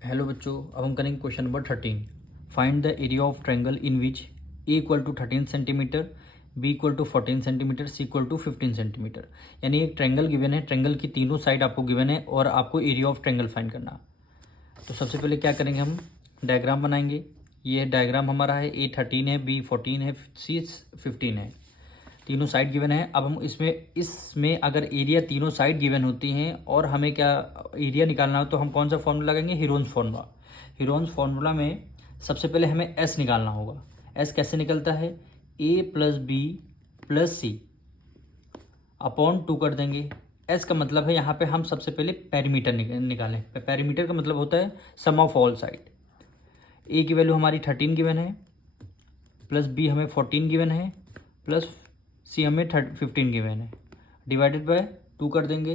Hello बच्चों, अब हम करेंगे question number 13। Find the area of triangle in which a equal to 13 centimetre, b equal to 14 centimetre, c equal to 15 centimetre. यानी एक triangle given है, triangle की तीनों साइड आपको गिवन है और आपको एरिया ऑफ ट्रायंगल फाइंड करना। तो सबसे पहले क्या करेंगे, हम डायग्राम बनाएंगे। ये डायग्राम हमारा है, ए 13 है, बी 14 है, सी 15 है। तीनों साइड गिवन है। अब हम इसमें अगर एरिया तीनों साइड गिवन होती हैं और हमें क्या एरिया निकालना हो तो हम कौन सा फॉर्मूला लगाएंगे, हीरोन्स फार्मूला। हीरोन्स फार्मूला में सबसे पहले हमें एस निकालना होगा। एस कैसे निकलता है, ए प्लस बी प्लस सी अपॉन 2 कर देंगे। एस का मतलब है यहाँ पे हम सबसे पहले पेरीमीटर निकालें। पेरीमीटर का मतलब होता है सम ऑफ ऑल साइड। ए की वैल्यू हमारी 13 गिवन है, प्लस बी हमें 14 गिवन है, प्लस सी हमें 15 गिवन है, डिवाइडेड बाय 2 कर देंगे।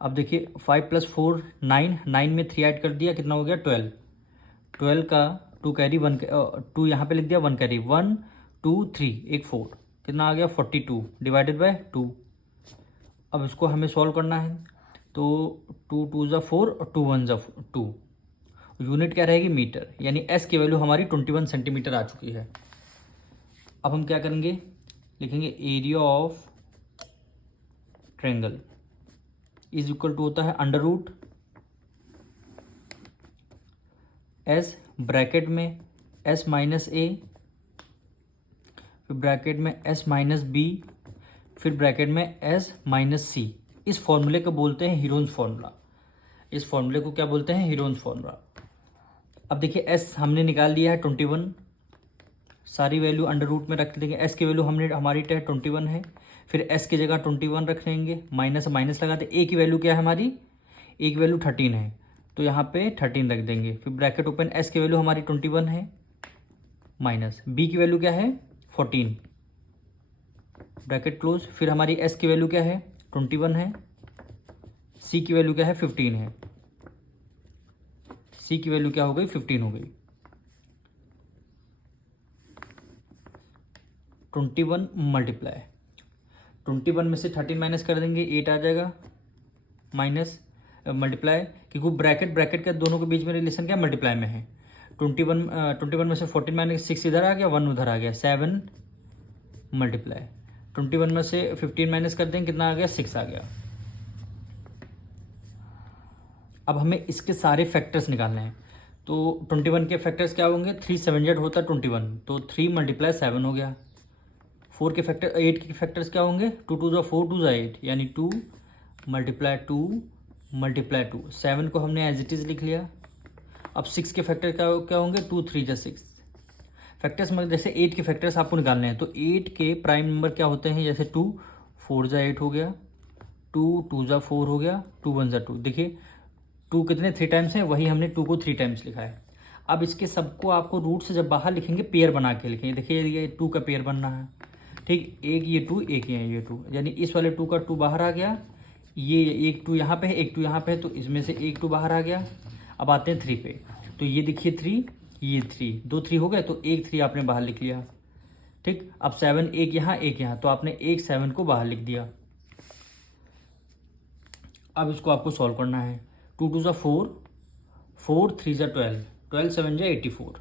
अब देखिए 5 प्लस 4 9, 9 में 3 ऐड कर दिया, कितना हो गया 12। 12 का 2 कैरी 1, 2 यहाँ पे लिख दिया, 1 कैरी, 1 2 3 एक 4, कितना आ गया 42 डिवाइडेड बाय 2। अब इसको हमें सॉल्व करना है तो 2 2 ज़ा 4 और 2 1 ज़ा 2। यूनिट क्या रहेगी, मीटर। यानी एस की वैल्यू हमारी 21 सेंटीमीटर आ चुकी है। अब हम क्या करेंगे, लिखेंगे area of triangle is equal to होता है अंडर रूट एस, ब्रैकेट में एस माइनस ए, फिर ब्रैकेट में एस माइनस बी, फिर ब्रैकेट में एस माइनस सी। इस फॉर्मूले को बोलते हैं हीरोन्स फॉर्मूला। इस फॉर्मूले को क्या बोलते हैं, हीरोन्स फॉर्मूला। अब देखिए एस हमने निकाल दिया है 21, सारी वैल्यू अंडर रूट में रख देंगे। एस की वैल्यू हमारी 21 है, फिर एस की जगह 21 रख लेंगे, माइनस माइनस लगाते। ए की वैल्यू क्या है हमारी, ए की वैल्यू 13 है तो यहाँ पे 13 रख देंगे, फिर ब्रैकेट ओपन। एस की वैल्यू हमारी 21 है, माइनस बी की वैल्यू क्या है 14, ब्रैकेट क्लोज। फिर हमारी एस की वैल्यू क्या है 21 है, सी की वैल्यू क्या है 15 है, सी की वैल्यू क्या हो गई 15 हो गई। 21 मल्टीप्लाई 21 में से 13 माइनस कर देंगे, 8 आ जाएगा, माइनस मल्टीप्लाई, क्योंकि ब्रैकेट ब्रैकेट के दोनों के बीच में रिलेशन क्या मल्टीप्लाई में है। 21 में से 14 माइनस 6 इधर आ गया, 1 उधर आ गया, 7 मल्टीप्लाई। 21 में से 15 माइनस कर देंगे, कितना आ गया 6 आ गया। अब हमें इसके सारे फैक्टर्स निकालने हैं। तो 21 के फैक्टर्स क्या होंगे, 3 7 जेड होता है 21, तो 3 मल्टीप्लाई 7 हो गया। 4 के फैक्टर 8 के फैक्टर्स क्या होंगे, 2 2 ज़ा 4 2 ज़ा 8, यानी 2 मल्टीप्लाई 2 मल्टीप्लाई 2, 7 को हमने एज इट इज़ लिख लिया। अब 6 के फैक्टर क्या क्या होंगे, 2 3 ज़ा 6 फैक्टर्स में। जैसे 8 के फैक्टर्स आपको निकालने हैं तो 8 के प्राइम नंबर क्या होते हैं, जैसे 2 4 ज़ा 8 हो गया, 2 2 ज़ा 4 हो गया, 2 1 ज़ा 2। देखिए 2 कितने 3 टाइम्स है, वही हमने 2 को 3 टाइम्स लिखा है। अब इसके सबको आपको रूट से जब बाहर लिखेंगे पेयर बना के लिखेंगे। देखिए ये 2 का पेयर बनना है, ठीक, एक ये 2 एक ये 2, यानी इस वाले 2 का 2 बाहर आ गया, ये एक 2 यहाँ पे है, एक 2 यहाँ पे है, तो इसमें से एक 2 बाहर आ गया। अब आते हैं 3 पे, तो ये देखिए 3, ये 3, 2 3 हो गए, तो एक 3 आपने बाहर लिख लिया, ठीक। अब 7 एक यहाँ, तो आपने एक 7 को बाहर लिख दिया। अब इसको आपको सॉल्व करना है। 2 2 ज़ा 4, 4 3 ज़ा 12, 12 7 ज़ा 84,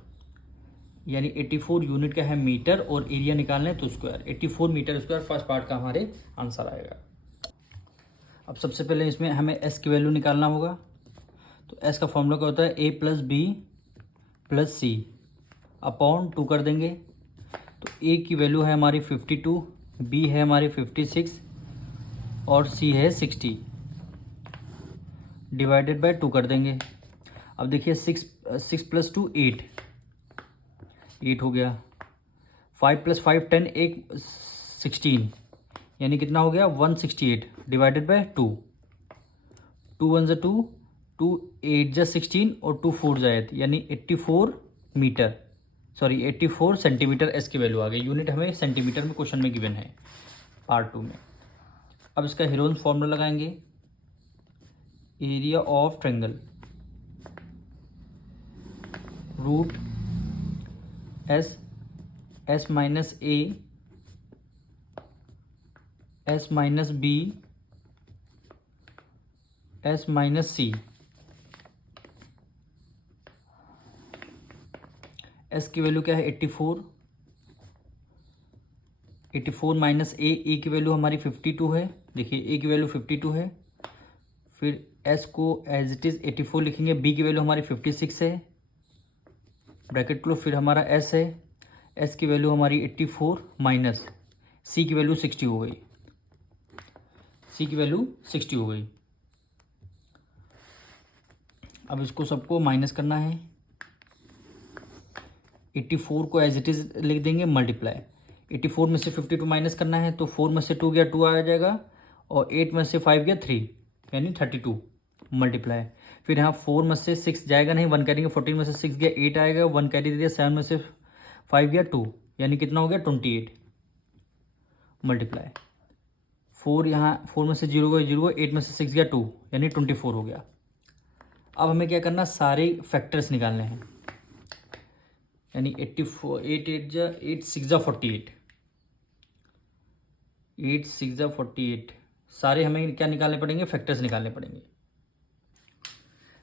यानी 84 यूनिट का है मीटर, और एरिया निकालना है तो square, 84 metre square first part का हमारे आंसर आएगा। अब सबसे पहले इसमें हमें एस की वैल्यू निकालना होगा। तो एस का फॉर्मूला क्या होता है, ए प्लस बी प्लस सी अपॉन 2 कर देंगे। तो ए की वैल्यू है हमारी 52, बी है हमारी 56 और सी है 60, डिवाइडेड बाय 2 कर देंगे। अब देखिए 6 प्लस 2 8, 8 हो गया, 5 प्लस 5 10 एक 16, यानी कितना हो गया 168, डिवाइडेड बाय 2, 2 1 ज़ा 2, 2 8 ज़ा 16 और 2 4 ज़ा 8, यानी 84 मीटर, सॉरी 84 सेंटीमीटर एस की वैल्यू आ गई। यूनिट हमें सेंटीमीटर में क्वेश्चन में गिवन है पार्ट 2 में। अब इसका हीरोन्स फॉर्मूला लगाएंगे, area of triangle root s, s minus a, s minus b s minus c, s की वैल्यू क्या है 84, 84 माइनस ए की वैल्यू हमारी 52 है, देखिए ए की वैल्यू 52 है। फिर एस को एज इट इज़ 84 लिखेंगे, बी की वैल्यू हमारी 56 है, ब्रैकेट क्लोज। फिर हमारा एस है, एस की वैल्यू हमारी 84 माइनस सी की वैल्यू 60 हो गई, सी की वैल्यू 60 हो गई। अब इसको सबको माइनस करना है, 84 को एज इट इज़ लिख देंगे मल्टीप्लाई, 84 में से 52 माइनस करना है, तो 4 में से 2 गया 2 आ जाएगा, और 8 में से 5 गया 3, यानी 32 मल्टीप्लाई। फिर यहाँ 4 में से 6 जाएगा नहीं, 1 करेंगे, 14 में से 6 गया 8 आएगा, 1 कैरी दे दिया, 7 में से 5 गया 2, यानी कितना हो गया 28 मल्टीप्लाई। 4 यहाँ 4 में से 0 गया 0, 8 में से 6 गया 2, यानी 24 हो गया। अब हमें क्या करना, सारे फैक्टर्स निकालने हैं, यानी 84, 8 6 जा 48, 8 6 जा 48, सारे हमें क्या निकालने पड़ेंगे, फैक्टर्स निकालने पड़ेंगे।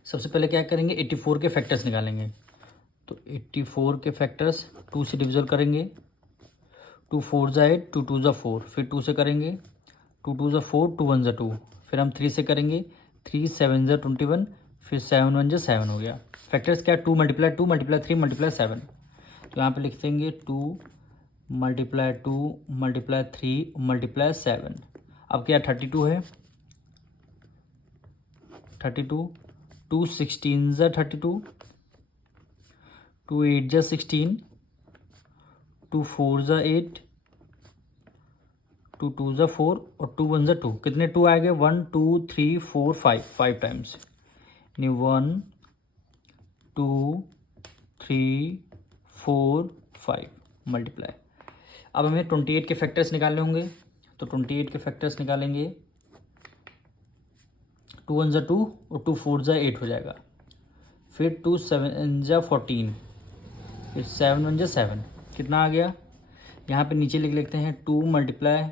सबसे पहले क्या करेंगे, 84 के फैक्टर्स निकालेंगे। तो 84 के फैक्टर्स 2 से डिविजल करेंगे, 2 4 जा 8, 2 2 जा 4, फिर 2 से करेंगे, 2 2 जा 4, 2 1 जा 2, फिर हम 3 से करेंगे, 3 7 जा 21, फिर 7 1 जा 7 हो गया। फैक्टर्स क्या, 2 मल्टीप्लाई 2 मल्टीप्लाई 3 मल्टीप्लाई 7, तो यहाँ पे लिख देंगे 2 मल्टीप्लाई 2 मल्टीप्लाई 3 मल्टीप्लाई 7। अब क्या 32 है, 32, 2 16 जा 32, 2 8 जा 16, 2 4 जा 8, 2 2 जा 4, और 2 1 जा 2, कितने 2 आएंगे, 1 2 3 4 5 टाइम्स, यानी 1 2 3 4 5 मल्टीप्लाई। अब हमें 28 के फैक्टर्स निकालने होंगे, तो 28 के फैक्टर्स निकालेंगे, 2 1 जा 2 और 2 4 जा 8 हो जाएगा, फिर 2 7 जा 14, फिर 7 1 जा 7, कितना आ गया, यहाँ पे नीचे लिख लेते हैं 2 मल्टीप्लाई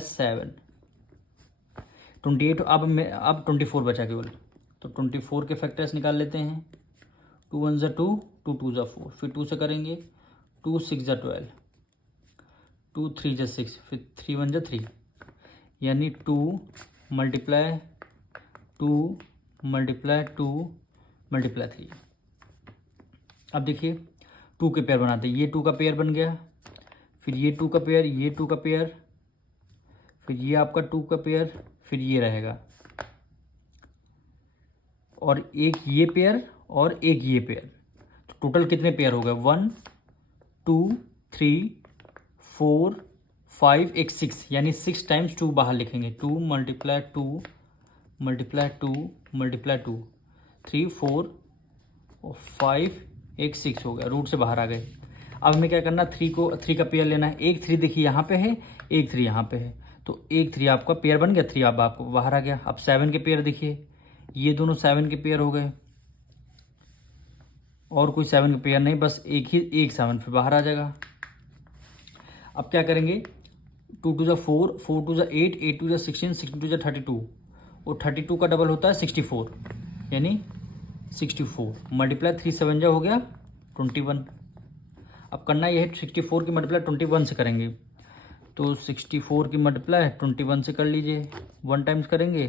7, 28। अब 24 बचा केवल, तो 24 के फैक्टर्स निकाल लेते हैं, 2 1 जा 2, 2 2 जा 4, फिर 2 से करेंगे, 2 6 जा 12, 2 3 जा 6, फिर 3 1 जा 3, यानी 2 मल्टीप्लाई 2 मल्टीप्लाई 2 मल्टीप्लाई 3। अब देखिए 2 के पेयर बनाते हैं, ये 2 का पेयर बन गया, फिर ये 2 का पेयर, ये 2 का पेयर, फिर ये आपका 2 का पेयर, फिर ये रहेगा, और एक ये पेयर और एक ये पेयर, तो टोटल कितने पेयर हो गए, 1 2 3 4 5 एक 6, यानी 6 टाइम्स 2 बाहर लिखेंगे, 2 मल्टीप्लाई 2 मल्टीप्लाई 2 मल्टीप्लाई 2, 3 4 और 5 एक 6 हो गया, रूट से बाहर आ गए। अब हमें क्या करना, 3 का पेयर लेना है, एक 3 देखिए यहाँ पे है, एक 3 यहाँ पे है, तो एक 3 आपका पेयर बन गया, 3 अब आपको बाहर आ गया। अब 7 के पेयर देखिए, ये दोनों 7 के पेयर हो गए, और कोई 7 के पेयर नहीं, बस एक 7 फिर बाहर आ जाएगा। अब क्या करेंगे, 2 2 जा 4, 4 2 जा 8, 8 2 जा 16, 16 2 जा 32, और 32 का डबल होता है 64, यानी 64 मल्टीप्लाई 3 7 जा हो गया 21। अब करना यह है 64 की मल्टीप्लाई 21 से करेंगे, तो 64 की मल्टीप्लाई 21 से कर लीजिए, 1 टाइम्स करेंगे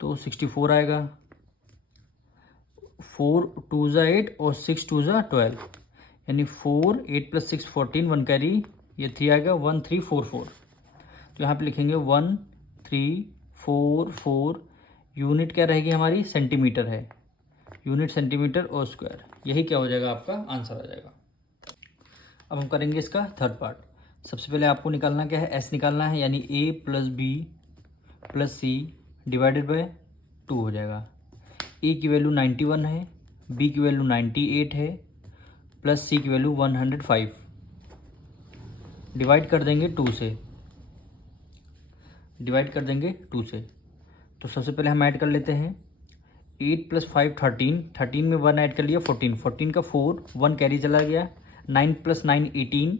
तो 64 आएगा, 4 2 जा 8 और 6 2 जा 12, यानी 4 8 + 6 14, 1 कैरी, ये 3 आएगा, 1 3 4 4, तो यहाँ पे लिखेंगे 1 3 4 4, यूनिट क्या रहेगी हमारी, सेंटीमीटर है, यूनिट सेंटीमीटर और स्क्वायर, यही क्या हो जाएगा, आपका आंसर आ जाएगा। अब हम करेंगे इसका थर्ड पार्ट। सबसे पहले आपको निकालना क्या है, एस निकालना है, यानी a + b + c divided by 2 हो जाएगा। a की वैल्यू 91 है, b की वैल्यू 98 है, प्लस c की वैल्यू 105, डिवाइड कर देंगे 2 से, तो सबसे पहले हम ऐड कर लेते हैं, 8 + 5 13, 13 में 1 ऐड कर लिया 14, 14 का 4, 1 कैरी चला गया, 9 + 9 18,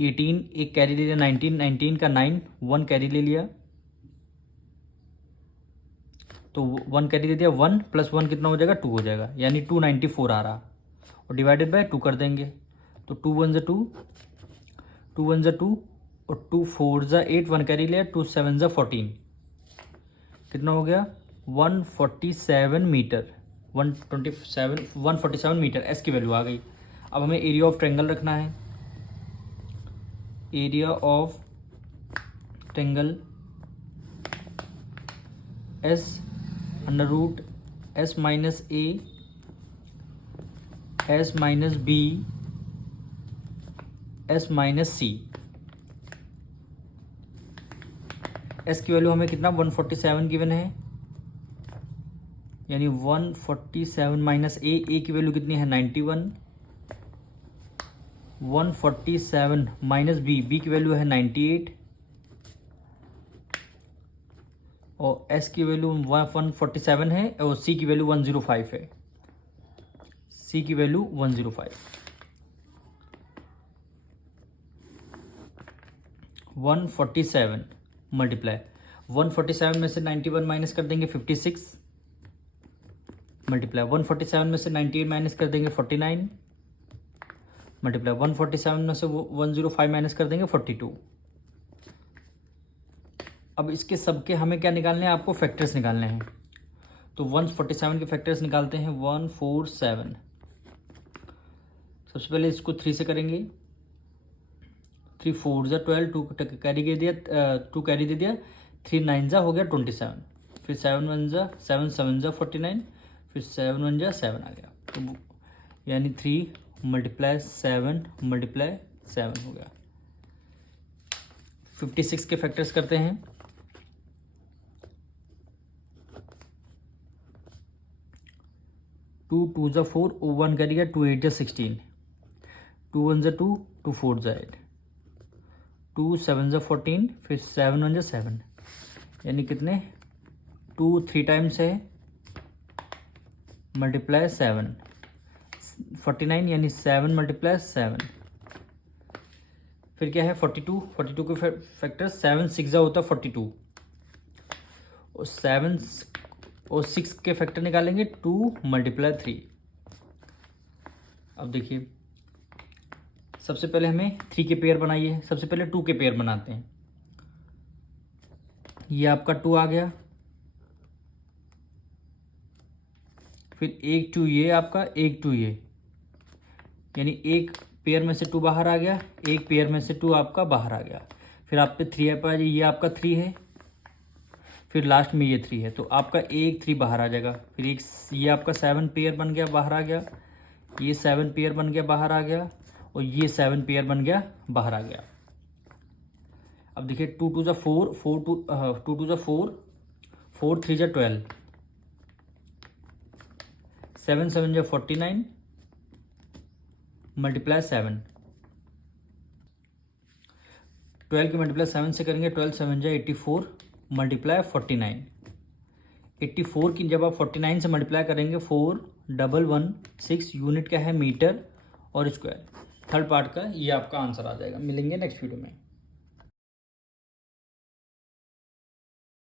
18 एक कैरी ले लिया 19, 19 का 9, 1 कैरी ले लिया, तो 1 कैरी दे दिया, 1 + 1 कितना हो जाएगा, 2 हो जाएगा, यानी 294 आ रहा। और डिवाइडेड बाय 2 कर देंगे, तो 2 1 ज़ा 2, 2 1 ज़ा 2 और 2 4 ज़ा 8, 1 कैरी लिया, 2 7 ज़ा 14, कितना हो गया 147 मीटर, 147 मीटर एस की वैल्यू आ गई। अब हमें एरिया ऑफ ट्रायंगल रखना है। Area of triangle s under root s minus a s minus b s minus c. S की वैल्यू हमें कितना 147 गिवन है, यानी 147 माइनस ए की वैल्यू कितनी है 91, 147 माइनस बी की वैल्यू है 98 और एस की वैल्यू 147 है और सी की वैल्यू 105 है। सी की वैल्यू 105, 147 मल्टीप्लाई 147 में से 91 माइनस कर देंगे 56, मल्टीप्लाई 147 में से 98 माइनस कर देंगे 49, मल्टीप्लाई 147 में से 105 माइनस कर देंगे 42। अब इसके सबके हमें क्या निकालने हैं, आपको फैक्टर्स निकालने हैं। तो 147 के फैक्टर्स निकालते हैं, 147। सबसे पहले इसको 3 से करेंगे, 3 4 ज़ा 12, 2 कैरी दे दिया, 2 कैरी दे दिया, 3 9 ज़ा हो गया 27, फिर 7 1 ज़ा 7 7 ज़ा 49, फिर 7 1 ज़ा 7 आ गया, तो यानी 3 मल्टीप्लाई 7 मल्टीप्लाई 7 हो गया। 56 के फैक्टर्स करते हैं, 2 2 ज़ा 4, 1 करिएगा, 2 8 ज़ा 16, 2 1 ज़ा 2, 2 4 ज़ा 8, 2 7 ज़ा 14, फिर 7 1 ज़ा 7, यानी कितने 2 3 टाइम्स है मल्टीप्लाई 7, 49 यानी 7 मल्टीप्लाई 7, फिर क्या है 42, 42 के फैक्टर 7 6 ज़ा होता 42 और 7 और 6 के फैक्टर निकालेंगे 2 मल्टीप्लाई 3। अब देखिए सबसे पहले हमें 3 के पेयर बनाइए, सबसे पहले 2 के पेयर बनाते हैं। ये आपका 2 आ गया, फिर एक 2 ये आपका, एक 2 ये, यानी एक पेयर में से 2 बाहर आ गया, एक पेयर में से 2 आपका बाहर आ गया, फिर आप पे 3 आ जाए, ये आपका 3 है, फिर लास्ट में ये 3 है, तो आपका एक 3 बाहर आ जाएगा, फिर एक ये आपका 7 पेयर बन गया बाहर आ गया, ये 7 पेयर बन गया बाहर आ गया और ये 7 पेयर बन गया बाहर आ गया। अब देखिए 2 2 ज़ा 4, 2 2 ज़ा 4, 4 3 ज़ा 12, 7 7 ज़ा 49 मल्टीप्लाई 7, 12 की मल्टीप्लाई 7 से करेंगे, 12 7 ज़ा 84 मल्टीप्लाई 49, 84 की जब आप 49 से मल्टीप्लाई करेंगे 4116 यूनिट क्या है मीटर और स्क्वायर। थर्ड पार्ट का ये आपका आंसर आ जाएगा। मिलेंगे नेक्स्ट वीडियो में।